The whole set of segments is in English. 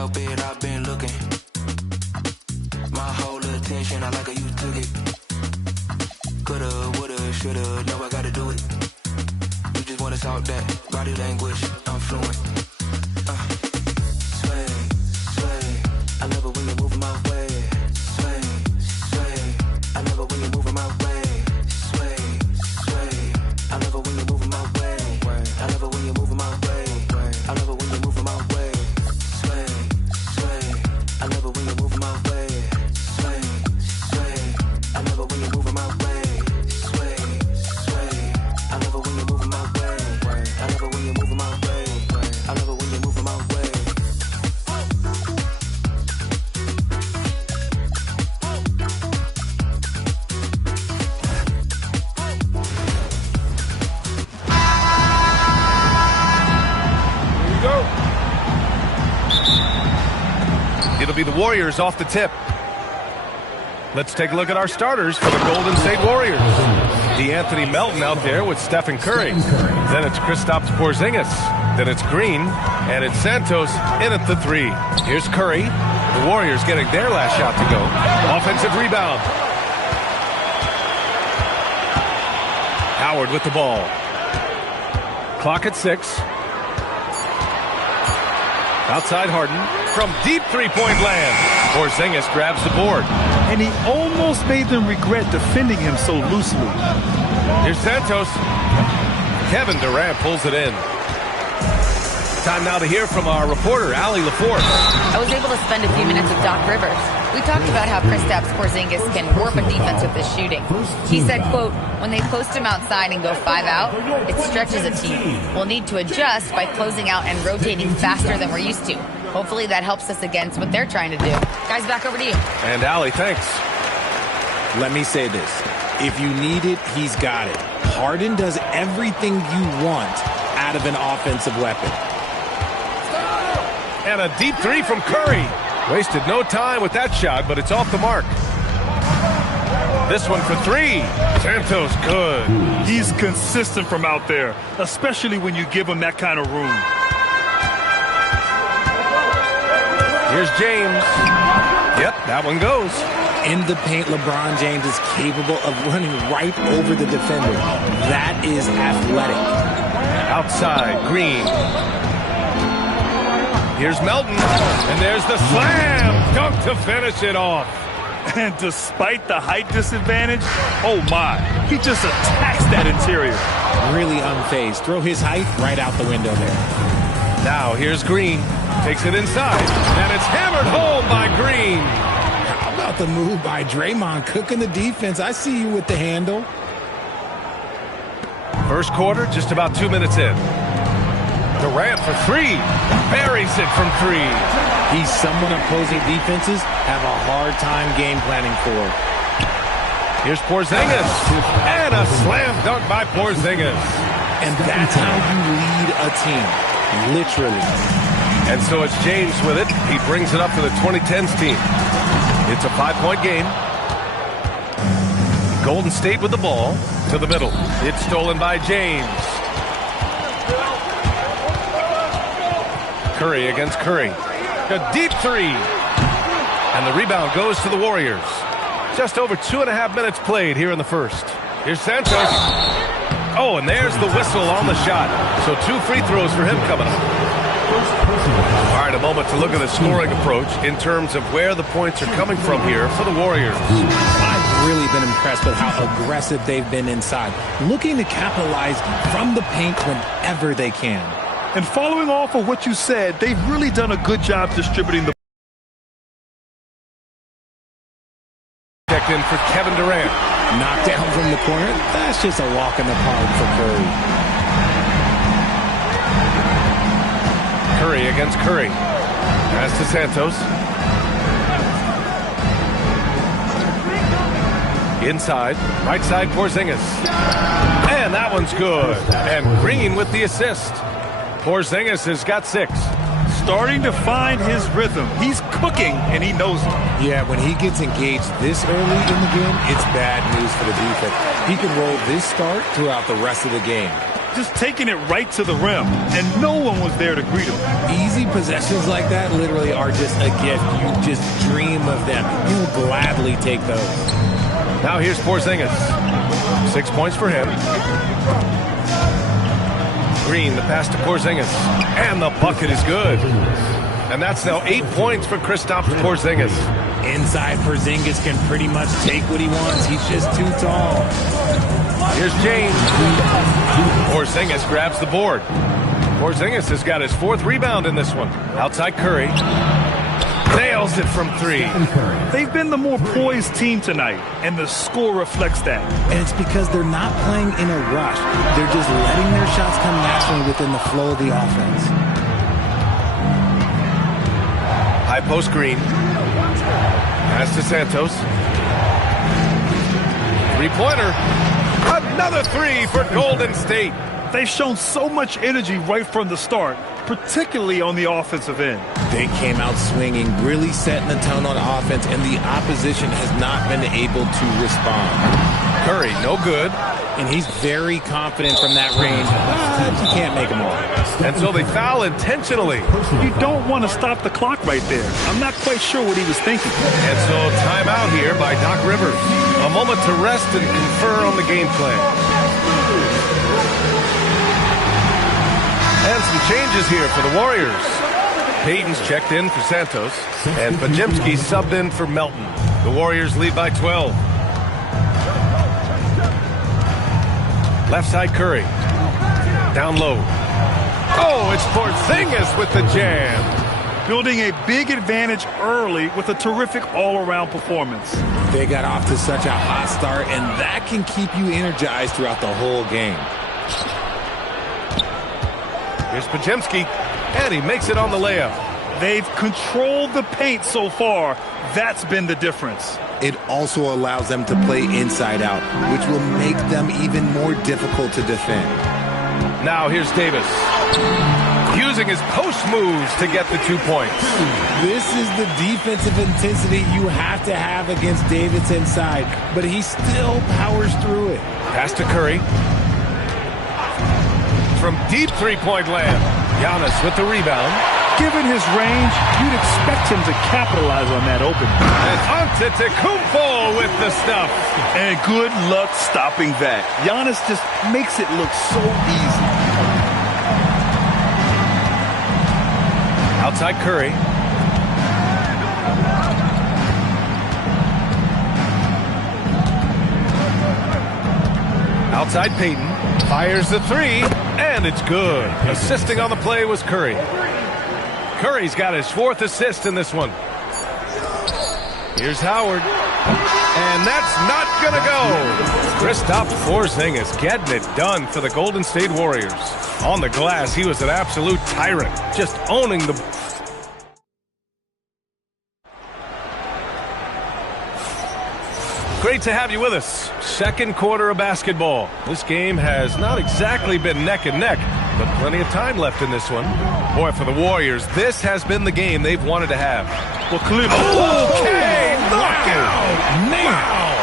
help it, I've been looking. My whole attention, I like how you took it. Coulda, woulda, shoulda, know I gotta do it. You just wanna talk that body language, I'm fluent. Sway, sway, I love it when you're moving my way. Sway, sway, I love it when you're moving my way. Sway, sway, I love it when you're moving my way. I love it when you're moving my way. I love it when you're moving my way. Sway, sway, I love it when you're moving my way. Sway, sway, I love it when you're moving my way. Sway, sway, I love it when you're moving my way. I love it when you're moving my way. I love it when you're moving my way. It'll be the Warriors off the tip. Let's take a look at our starters for the Golden State Warriors. DeAnthony Melton out there with Stephen Curry. Then it's Kristaps Porzingis. Then it's Green. And it's Santos in at the 3. Here's Curry. The Warriors getting their last shot to go. Offensive rebound. Howard with the ball. Clock at 6. Outside Harden from deep three-point land. Porzingis grabs the board. And he almost made them regret defending him so loosely. Here's Santos. Kevin Durant pulls it in. Time now to hear from our reporter, Allie LaForce. I was able to spend a few minutes with Doc Rivers. We talked about how Kristaps Porzingis can warp a defense with his shooting. He said, quote, when they post him outside and go 5 out, it stretches a team. We'll need to adjust by closing out and rotating faster than we're used to. Hopefully that helps us against what they're trying to do. Guys, back over to you. And Allie, thanks. Let me say this. If you need it, he's got it. Harden does everything you want out of an offensive weapon. And a deep 3 from Curry. Wasted no time with that shot, but it's off the mark. This one for 3. Santos good. He's consistent from out there, especially when you give him that kind of room. Here's James. Yep, that one goes. In the paint, LeBron James is capable of running right over the defender. That is athletic. Outside, Green. Here's Melton, and there's the slam dunk to finish it off. And despite the height disadvantage, oh my, he just attacks that interior. Really unfazed. Throw his height right out the window there. Now here's Green. Takes it inside, and it's hammered home by Green. How about the move by Draymond cooking the defense? I see you with the handle. First quarter, just about 2 minutes in. Durant for 3. Buries it from 3. He's someone opposing defenses have a hard time game planning for. Here's Porzingis. And a slam dunk by Porzingis. And that's how you lead a team. Literally. And so it's James with it. He brings it up to the 2010s team. It's a 5-point game. Golden State with the ball to the middle. It's stolen by James. Curry against Curry. A deep 3. And the rebound goes to the Warriors. Just over 2.5 minutes played here in the first. Here's Santos. Oh, and there's the whistle on the shot. So 2 free throws for him coming up. All right, a moment to look at the scoring approach in terms of where the points are coming from here for the Warriors. I've really been impressed with how aggressive they've been inside, looking to capitalize from the paint whenever they can. And following off of what you said, they've really done a good job distributing the checked in for Kevin Durant. Knocked down from the corner. That's just a walk in the park for Curry. Curry against Curry. Pass to Santos. Inside, right side Porzingis. And that one's good. And Green with the assist. Porzingis has got 6. starting to find his rhythm. He's cooking, and he knows it. Yeah, when he gets engaged this early in the game, it's bad news for the defense. He can roll this start throughout the rest of the game. just taking it right to the rim, and no one was there to greet him. Easy possessions like that literally are just a gift. You just dream of them. You'll gladly take those. Now here's Porzingis. 6 points for him. Green, the pass to Porzingis. And the bucket is good. And that's now 8 points for Kristaps Porzingis. Inside, Porzingis can pretty much take what he wants. He's just too tall. Here's James. Porzingis grabs the board. Porzingis has got his 4th rebound in this one. Outside Curry. Nails it from 3. They've been the more poised team tonight, and the score reflects that. And it's because they're not playing in a rush. They're just letting their shots come naturally within the flow of the offense. High post Green. Pass to Santos. 3-pointer. Another 3 for Golden State. They've shown so much energy right from the start, particularly on the offensive end. They came out swinging, really setting the tone on offense, and the opposition has not been able to respond. Curry, no good. And he's very confident from that range, but he can't make them all. And so they foul intentionally. You don't want to stop the clock right there. I'm not quite sure what he was thinking. And so timeout here by Doc Rivers. A moment to rest and confer on the game plan. And some changes here for the Warriors. Payton's checked in for Santos, and Podziemski subbed in for Melton. The Warriors lead by 12. Left side Curry. Down low. Oh, it's Porzingis with the jam. Building a big advantage early with a terrific all-around performance. They got off to such a hot start, and that can keep you energized throughout the whole game. Here's Podziemski, and he makes it on the layup. They've controlled the paint so far. That's been the difference. It also allows them to play inside out, which will make them even more difficult to defend. Now here's Davis. Using his post moves to get the 2 points. This is the defensive intensity you have to have against Davis inside, but he still powers through it. Pass to Curry. From deep 3-point land. Giannis with the rebound. Given his range, you'd expect him to capitalize on that opening. And Antetokounmpo with the stuff. And good luck stopping that. Giannis just makes it look so easy. Outside Curry. Outside Payton. Fires the 3, and it's good. Assisting on the play was Curry. Curry's got his 4th assist in this one. Here's Howard. And that's not going to go. Kristaps Porzingis getting it done for the Golden State Warriors. On the glass, he was an absolute tyrant, just owning the... Great to have you with us. Second quarter of basketball. This game has not exactly been neck and neck, but plenty of time left in this one. Boy, for the Warriors, this has been the game they've wanted to have. Well, Cleveland. Okay, knockout. Wow.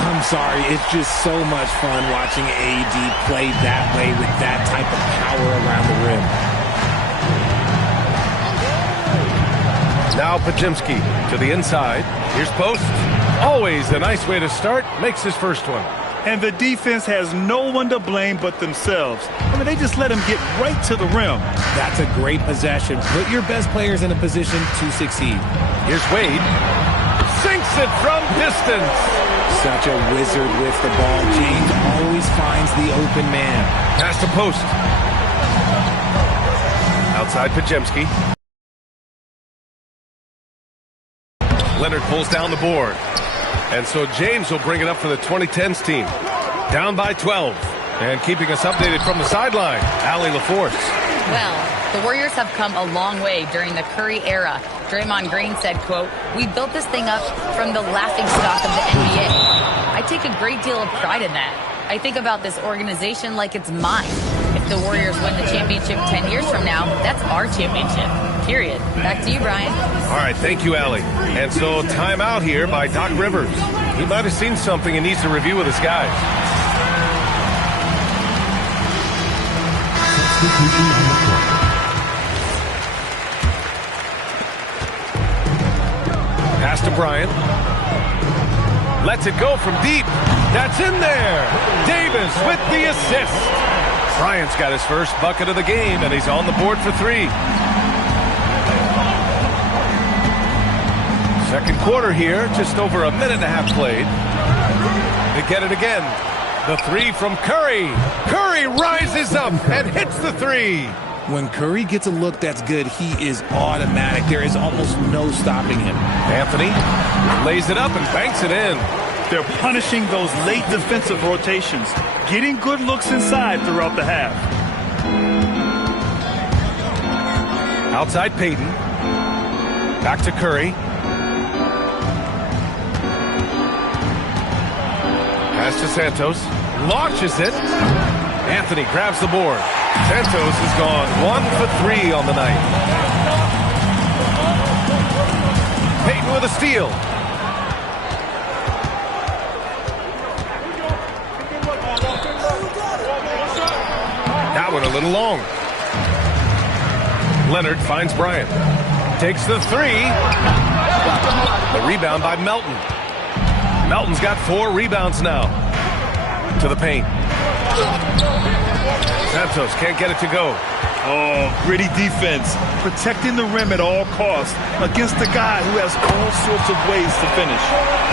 I'm sorry, it's just so much fun watching AD play that way with that type of power around the rim. Now Podziemski to the inside. Here's post. Always a nice way to start. Makes his first one. And the defense has no one to blame but themselves. I mean, they just let him get right to the rim. That's a great possession. Put your best players in a position to succeed. Here's Wade. Sinks it from distance. Such a wizard with the ball. James always finds the open man. Pass to post. Outside Podziemski. Leonard pulls down the board. And so James will bring it up for the 2010s team. Down by 12. And keeping us updated from the sideline, Allie LaForce. Well, the Warriors have come a long way during the Curry era. Draymond Green said, quote, "We built this thing up from the laughingstock of the NBA. I take a great deal of pride in that. I think about this organization like it's mine. If the Warriors win the championship 10 years from now, that's our championship. Period." Back to you, Brian. All right, thank you, Allie. And so timeout here by Doc Rivers. He might have seen something and needs to review with his guys. Pass to Bryant. Lets it go from deep. That's in there. Davis with the assist. Bryant's got his first bucket of the game, and he's on the board for 3. Second quarter here, just over a minute and a half played. They get it again. The 3 from Curry. Curry rises up and hits the 3. When Curry gets a look that's good, he is automatic. There is almost no stopping him. Anthony lays it up and banks it in. They're punishing those late defensive rotations, getting good looks inside throughout the half. Outside Payton. Back to Curry. Pass to Santos. Launches it. Anthony grabs the board. Santos has gone 1 for 3 on the night. Payton with a steal. That one a little long. Leonard finds Bryant. Takes the 3. The rebound by Melton. Melton's got 4 rebounds now. To the paint. Santos can't get it to go. Oh, gritty defense. Protecting the rim at all costs against a guy who has all sorts of ways to finish.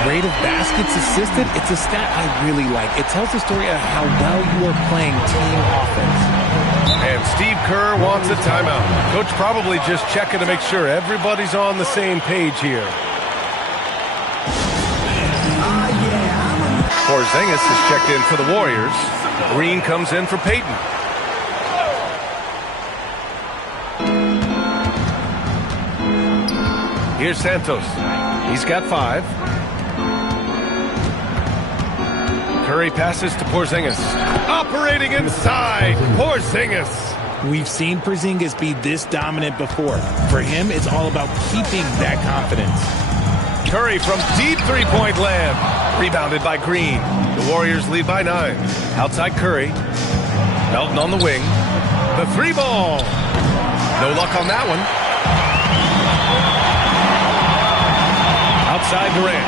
Rate of baskets assisted, it's a stat I really like. It tells the story of how well you are playing team offense. And Steve Kerr wants a timeout. Coach probably just checking to make sure everybody's on the same page here. Porzingis is checked in for the Warriors. Green comes in for Payton. Here's Santos. He's got 5. Curry passes to Porzingis. Operating inside. Porzingis. We've seen Porzingis be this dominant before. For him, it's all about keeping that confidence. Curry from deep three-point land. Rebounded by Green. The Warriors lead by 9. Outside Curry. Melton on the wing. The 3 ball. No luck on that one. Outside Durant.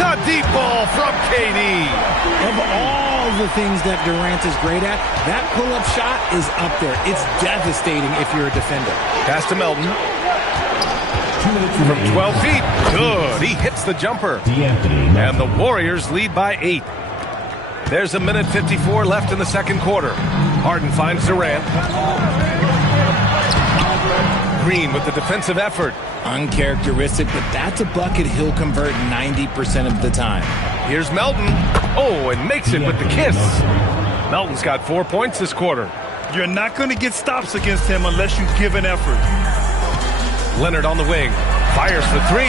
The deep ball from KD. Of all the things that Durant is great at, that pull-up shot is up there. It's devastating if you're a defender. Pass to Melton. From 12 feet. Good. He hits the jumper. And the Warriors lead by 8. There's a minute 54 left in the second quarter. Harden finds Durant. Green with the defensive effort. Uncharacteristic, but that's a bucket he'll convert 90% of the time. Here's Melton. Oh, and makes it with the kiss. Melton's got 4 points this quarter. You're not going to get stops against him unless you give an effort. Leonard on the wing. Fires for 3.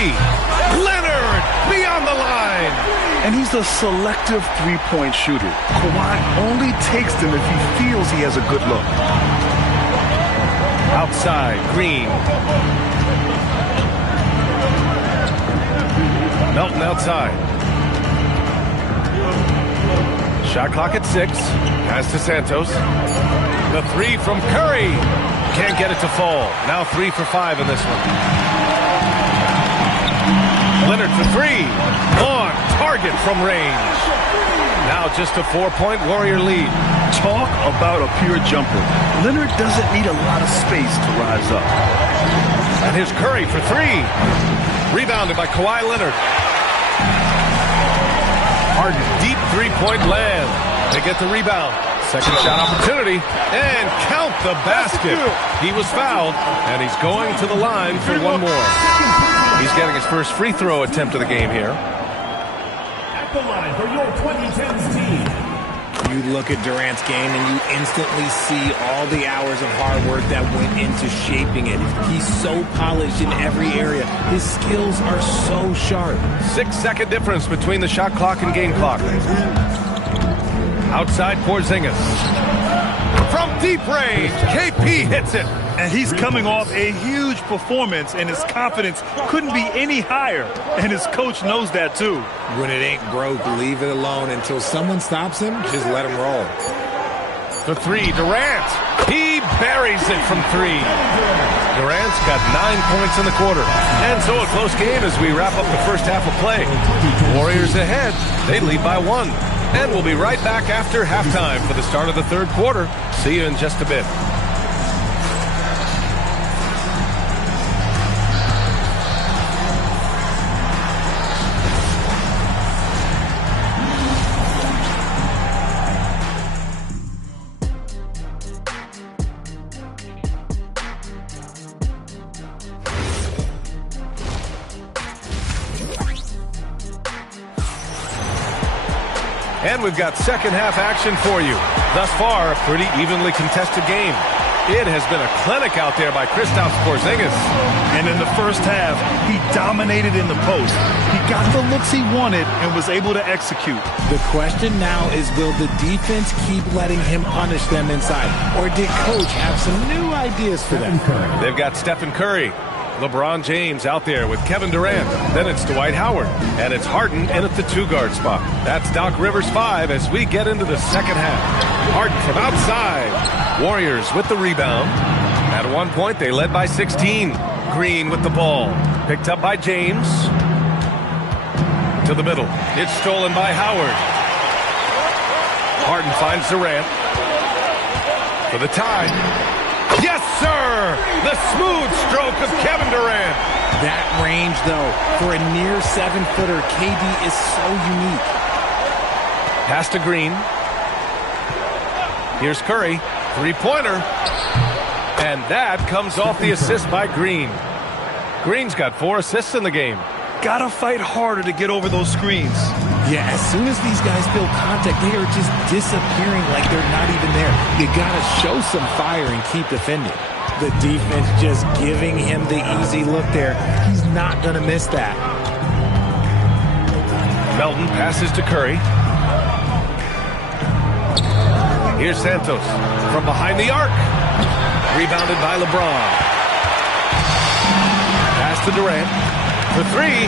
Leonard beyond the line. And he's a selective three-point shooter. Kawhi only takes them if he feels he has a good look. Outside, Green. Melton outside. Shot clock at 6. Pass to Santos. The 3 from Curry. Can't get it to fall. Now 3 for 5 in this one. Leonard for 3. On target from range. Now just a 4-point Warrior lead. Talk about a pure jumper. Leonard doesn't need a lot of space to rise up. And here's Curry for 3. Rebounded by Kawhi Leonard. Harden, deep three-point land. They get the rebound. Second shot opportunity. And count the basket. He was fouled, and he's going to the line for one more. He's getting his first free throw attempt of the game here. At the line for your 2010s team. You look at Durant's game and you instantly see all the hours of hard work that went into shaping it. He's so polished in every area. His skills are so sharp. 6-second difference between the shot clock and game clock. Outside Porzingis. From deep range, KP hits it. And he's coming off a huge performance, and his confidence couldn't be any higher. And his coach knows that, too. When it ain't broke, leave it alone until someone stops him. Just let him roll. For three, Durant. He buries it from three. Durant's got 9 points in the quarter. And so a close game as we wrap up the first half of play. Warriors ahead. They lead by 1. And we'll be right back after halftime for the start of the third quarter. See you in just a bit. And we've got second half action for you. Thus far, a pretty evenly contested game. It has been a clinic out there by Kristaps Porzingis. And in the first half, he dominated in the post. He got the looks he wanted and was able to execute. The question now is, will the defense keep letting him punish them inside? Or did Coach have some new ideas for them? They've got Stephen Curry, LeBron James out there with Kevin Durant. Then it's Dwight Howard. And it's Harden in at the 2-guard spot. That's Doc Rivers 5 as we get into the second half. Harden from outside. Warriors with the rebound. At one point, they led by 16. Green with the ball. Picked up by James. To the middle. It's stolen by Howard. Harden finds Durant. For the tie. Yes, sir! The smooth stroke of Kevin Durant. That range, though, for a near 7-footer, KD is so unique. Pass to Green. Here's Curry. Three-pointer. And that comes off the assist by Green. Green's got 4 assists in the game. Gotta fight harder to get over those screens. Yeah, as soon as these guys feel contact, they are just disappearing like they're not even there. You gotta show some fire and keep defending. The defense just giving him the easy look there. He's not gonna miss that. Melton passes to Curry. Here's Santos from behind the arc. Rebounded by LeBron. Pass to Durant. For three.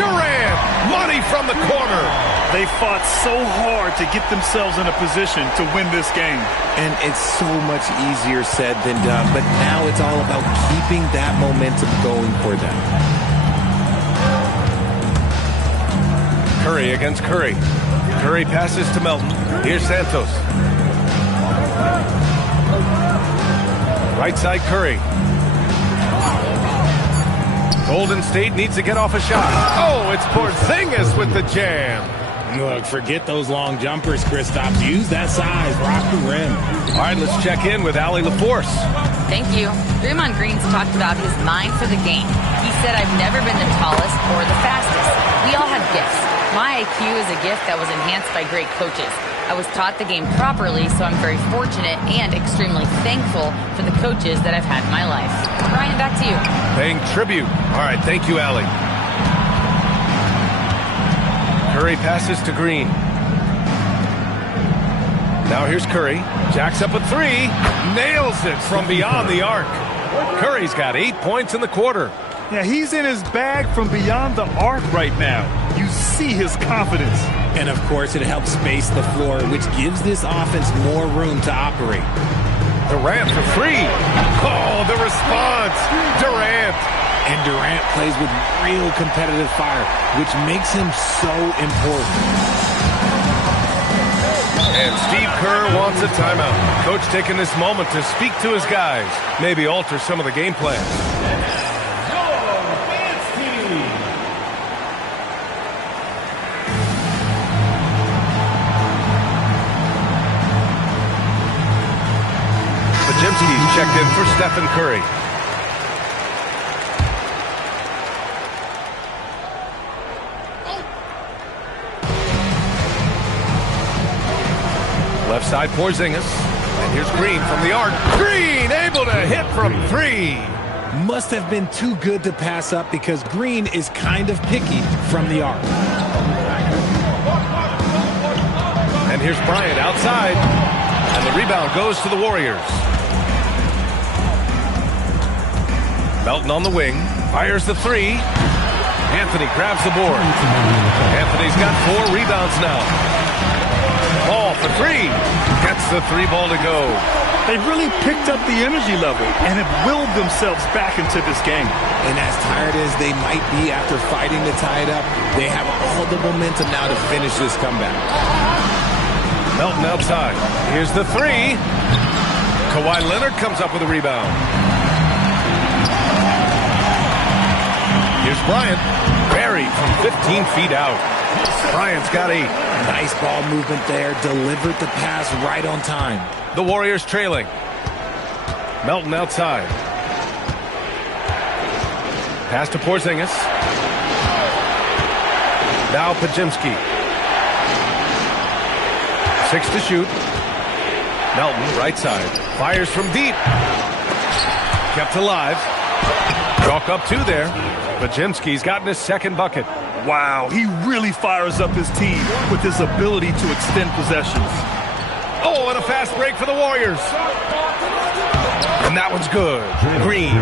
Durant! Money from the corner. They fought so hard to get themselves in a position to win this game. And it's so much easier said than done. But now it's all about keeping that momentum going for them. Curry against Curry. Curry passes to Melton. Here's Santos. Right side Curry. Golden State needs to get off a shot. Oh, it's Porzingis with the jam. Look, forget those long jumpers, Kristaps. Use that size. Rock the rim. All right, let's check in with Allie LaForce. Thank you. Draymond Green's talked about his mind for the game. He said, I've never been the tallest or the fastest. We all have gifts. My IQ is a gift that was enhanced by great coaches. I was taught the game properly, so I'm very fortunate and extremely thankful for the coaches that I've had in my life. Brian, back to you. Paying tribute. All right, thank you, Allie. Curry passes to Green. Now here's Curry. Jacks up a three. Nails it from beyond the arc. Curry's got 8 points in the quarter. Yeah, he's in his bag from beyond the arc right now. You see his confidence. And, of course, it helps space the floor, which gives this offense more room to operate. Durant for three. Oh, the response. Durant. And Durant plays with real competitive fire, which makes him so important. And Steve Kerr wants a timeout. Coach taking this moment to speak to his guys. Maybe alter some of the game plan. Jimsky's checked in for Stephen Curry. Left side Porzingis. And here's Green from the arc. Green able to hit from three. Must have been too good to pass up because Green is kind of picky from the arc. And here's Bryant outside. And the rebound goes to the Warriors. Melton on the wing, fires the three. Anthony grabs the board. Anthony's got 4 rebounds now. Ball for three. Gets the three ball to go. They've really picked up the energy level and have willed themselves back into this game. And as tired as they might be after fighting to tie it up, they have all the momentum now to finish this comeback. Melton outside. Here's the three. Kawhi Leonard comes up with a rebound. Here's Bryant. Buried from 15 feet out. Bryant's got 8. Nice ball movement there. Delivered the pass right on time. The Warriors trailing. Melton outside. Pass to Porzingis. Now Podziemski. 6 to shoot. Melton right side. Fires from deep. Kept alive. Chalk up 2 there. Podziemski's gotten his second bucket. Wow, he really fires up his team with his ability to extend possessions. Oh, and a fast break for the Warriors. And that one's good. Green.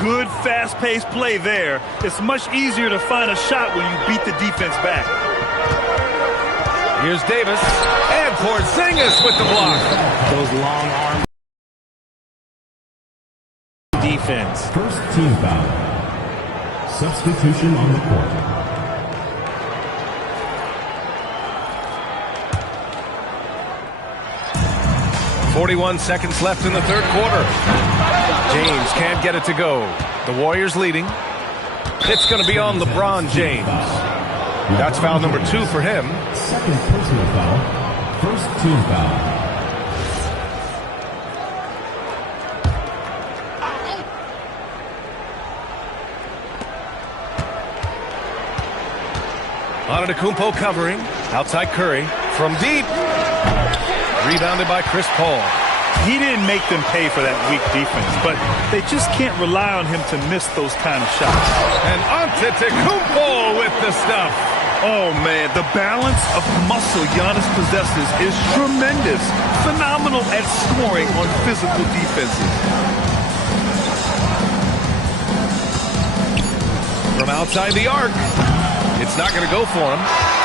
Good fast-paced play there. It's much easier to find a shot when you beat the defense back. Here's Davis. And Porzingis with the block. Those long arm defense. First team foul. Substitution on the court. 41 seconds left in the third quarter. James can't get it to go. The Warriors leading. It's going to be on LeBron James. That's foul number 2 for him. Second personal foul. First team foul. Antetokounmpo covering. Outside Curry. From deep. Rebounded by Chris Paul. He didn't make them pay for that weak defense, but they just can't rely on him to miss those kind of shots. And Antetokounmpo with the stuff. Oh, man, the balance of muscle Giannis possesses is tremendous. Phenomenal at scoring on physical defenses. From outside the arc. It's not going to go for him.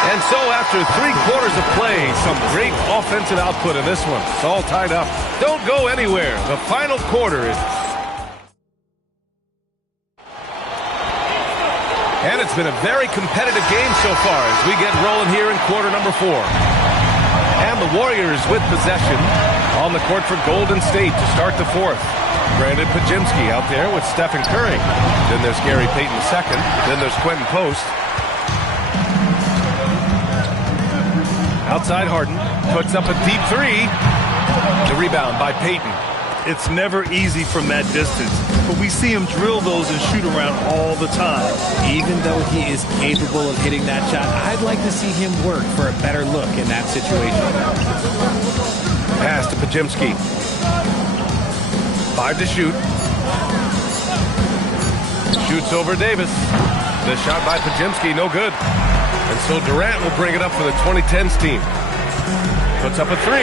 And so after 3 quarters of play, some great offensive output in this one. It's all tied up. Don't go anywhere. The final quarter is... And it's been a very competitive game so far as we get rolling here in quarter number 4. And the Warriors with possession on the court for Golden State to start the 4th. Brandon Podziemski out there with Stephen Curry. Then there's Gary Payton II. Then there's Quentin Post. Outside Harden puts up a deep 3. The rebound by Payton. It's never easy from that distance, but we see him drill those and shoot around all the time. Even though he is capable of hitting that shot, I'd like to see him work for a better look in that situation. Pass to Podziemski. 5 to shoot. Shoots over Davis. The shot by Podziemski, no good. And so Durant will bring it up for the 2010s team. Puts up a 3.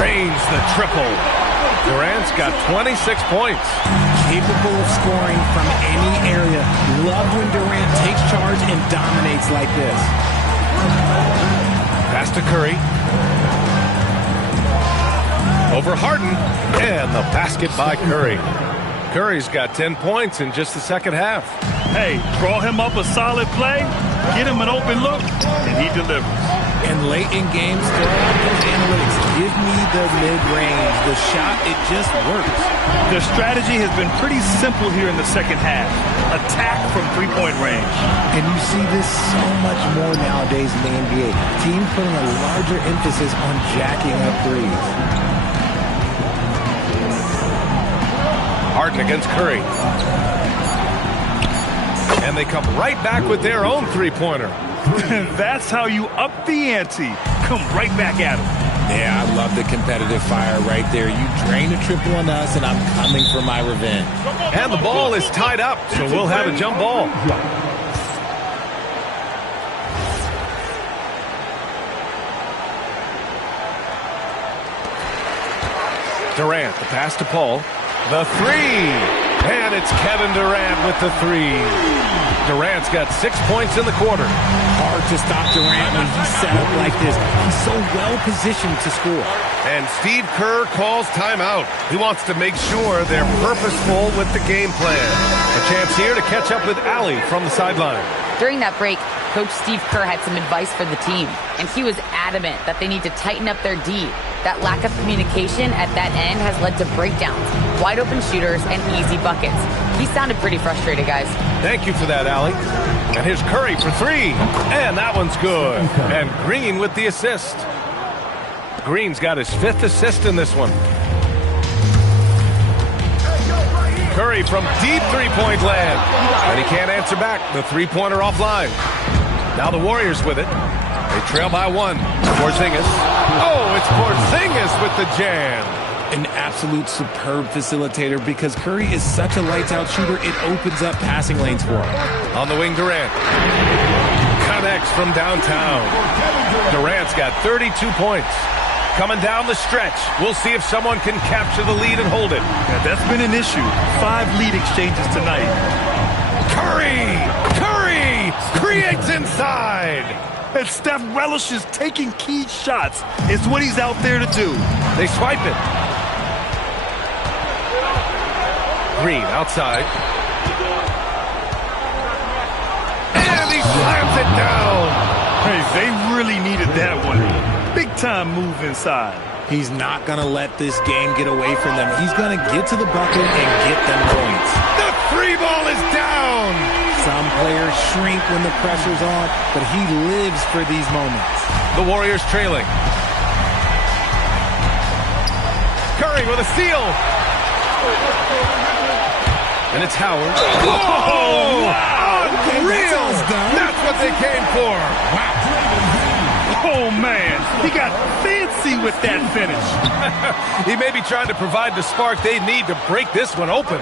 Drains the triple. Durant's got 26 points. Capable of scoring from any area. Love when Durant takes charge and dominates like this. Pass to Curry. Over Harden. And the basket by Curry. Curry's got 10 points in just the second half. Hey, draw him up a solid play, get him an open look, and he delivers. And late in games, throw out those analytics. Give me the mid-range. The shot, it just works. The strategy has been pretty simple here in the second half. Attack from three-point range. And you see this so much more nowadays in the NBA. Teams putting a larger emphasis on jacking up threes. Harden against Curry. And they come right back with their own three-pointer. That's how you up the ante. Come right back at him. Yeah, I love the competitive fire right there. You drain a triple on us, and I'm coming for my revenge. And the ball is tied up, so we'll have a jump ball. Durant, the pass to Paul. The 3. And it's Kevin Durant with the three. Durant's got 6 points in the quarter. Hard to stop Durant when he's set up like this. He's so well positioned to score. And Steve Kerr calls timeout. He wants to make sure they're purposeful with the game plan. A chance here to catch up with Allie from the sideline. During that break, Coach Steve Kerr had some advice for the team, and he was adamant that they need to tighten up their D. That lack of communication at that end has led to breakdowns, wide open shooters, and easy buckets. He sounded pretty frustrated, guys. Thank you for that, Allie. And here's Curry for three. And that one's good. And Green with the assist. Green's got his 5th assist in this one. Curry from deep three-point land. And he can't answer back. The three-pointer offline. Now the Warriors with it. They trail by 1. Porzingis. Oh, it's Porzingis with the jam. An absolute superb facilitator because Curry is such a lights-out shooter, it opens up passing lanes for him. On the wing, Durant. Connects from downtown. Durant's got 32 points. Coming down the stretch. We'll see if someone can capture the lead and hold it. Yeah, that's been an issue. 5 lead exchanges tonight. Curry! Curry! Creates inside! And Steph relishes taking key shots. It's what he's out there to do. They swipe it. Green outside. And he slams it down. Hey, they really needed that one. Big time move inside. He's not going to let this game get away from them. He's going to get to the bucket and get them points. The free ball is down. Some players shrink when the pressure's on, but he lives for these moments. The Warriors trailing. Curry with a steal. And it's Howard. Oh, wow. Unreal. That's what they came for. Wow. Oh, man. He got fancy with that finish. He may be trying to provide the spark they need to break this one open.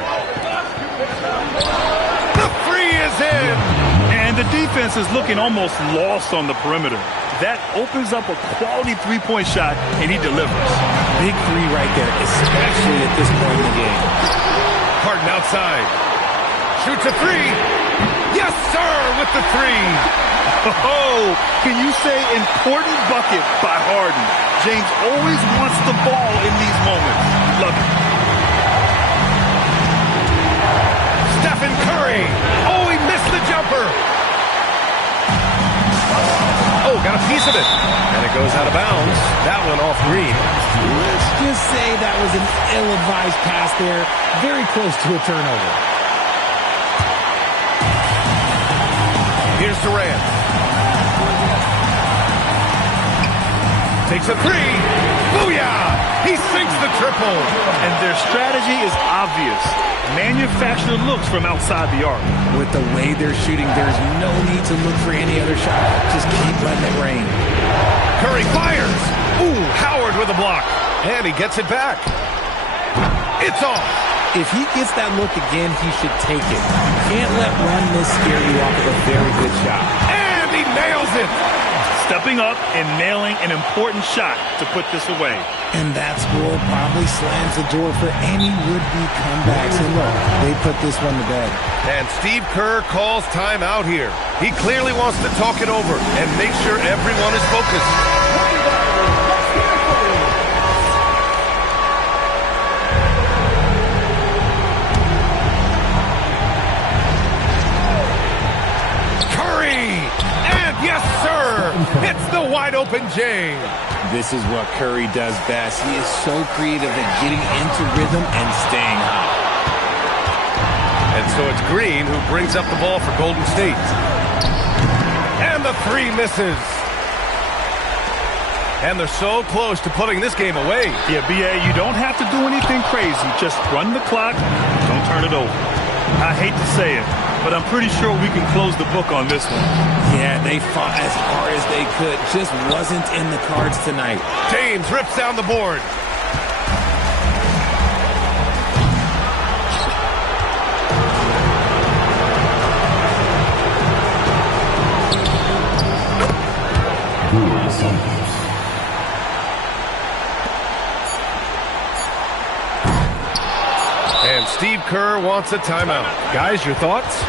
The free is in. And the defense is looking almost lost on the perimeter. That opens up a quality three-point shot, and he delivers. Big three right there, especially at this point in the game. Harden outside. Shoots a three. Yes, sir, with the three. Oh, can you say important bucket by Harden? James always wants the ball in these moments. Love it. Stephen Curry. Oh, he missed the jumper. Oh, got a piece of it. And it goes out of bounds. That one off Green. Let's just say that was an ill-advised pass there. Very close to a turnover. Here's Durant. Takes a three. Booyah! He sinks the triple. And their strategy is obvious. Manufacture looks from outside the arc. With the way they're shooting, there's no need to look for any other shot. Just keep letting it rain. Curry fires. Ooh, Howard with a block. And he gets it back. It's off. If he gets that look again, he should take it. You can't let one miss scare you off of a very good shot. And he nails it. Stepping up and nailing an important shot to put this away. And that score probably slams the door for any would-be comebacks. And look, they put this one to bed. And Steve Kerr calls timeout here. He clearly wants to talk it over and make sure everyone is focused. Yes, sir! It's the wide-open James. This is what Curry does best. He is so creative at getting into rhythm and staying hot. And so it's Green who brings up the ball for Golden State. And the three misses. And they're so close to putting this game away. Yeah, B.A., you don't have to do anything crazy. Just run the clock. Don't turn it over. I hate to say it, but I'm pretty sure we can close the book on this one. Yeah, they fought as hard as they could. Just wasn't in the cards tonight. James rips down the board. And And Steve Kerr wants a timeout. Guys, your thoughts?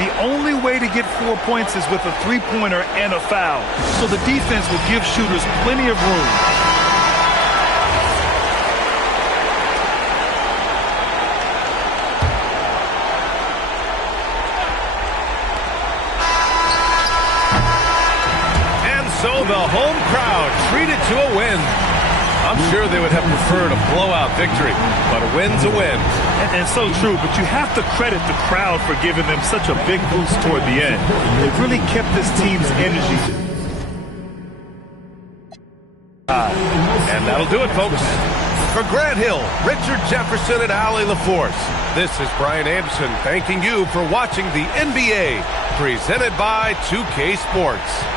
The only way to get 4 points is with a three-pointer and a foul. So the defense will give shooters plenty of room. And so the home crowd treated to a win. I'm sure they would have preferred a blowout victory, but a win's a win. And so true, but you have to credit the crowd for giving them such a big boost toward the end. They've really kept this team's energy. And that'll do it, folks. For Grant Hill, Richard Jefferson, and Allie LaForce, this is Brian Anderson thanking you for watching the NBA, presented by 2K Sports.